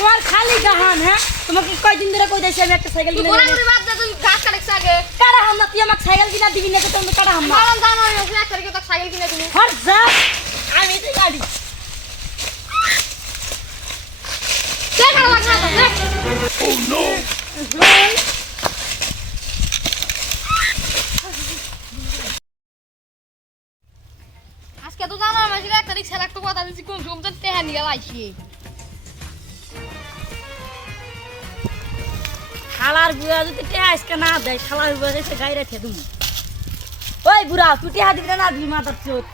তোমার খালি গাহান হ্যাঁ তোমাকে কয়দিন ধরে কই দিছি আমি একটা সাইকেল কিনে বড় করে বাদ দে তুই গাছ কাটছ আগে কাটা হাম না তুই আমাকে সাইকেল কিনা দিবি না তো তুমি কাটা হাম না মারন জানো না এক তারিখে তো সাইকেল কিনে দিবি হর যা আমি তো গাড়ি কে কাটা লাগা না Oh no! আজকে তো জানো আমি এক তারিখ সেলেক্ট কথা দিছি কোন কোন তো টেহা নিয়ে লাইছি খালার বুয়া যদি টেহা আজকে না দেয় খালার বুয়া এসে গাই রেখে তুমি ওই বুড়া তুই টেহা দিবি না দিবি মাথার চোট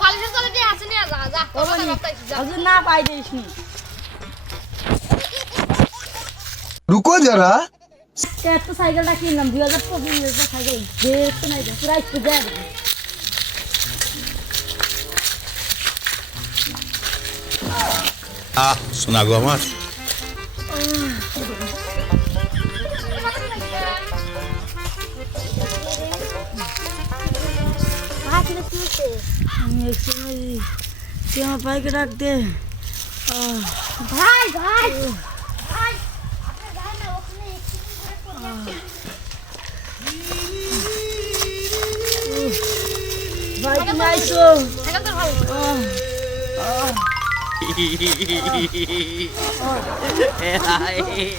কলেজে চলে টেহা আছে নিয়ে যা যা কথা বলতাইছি যা হজুর না পাই দিস নি रुको जरा তো সাইকেলটা কিনলাম 2025 সাইকেল দেখতে নাই পুরা একটু দেয় শোনা গো আমার আমি একসময় তুই আমার বাইকে ডাক দে ভাই ভাই বাইকে নাই তো সাইকেল তো ভালো Hehehehe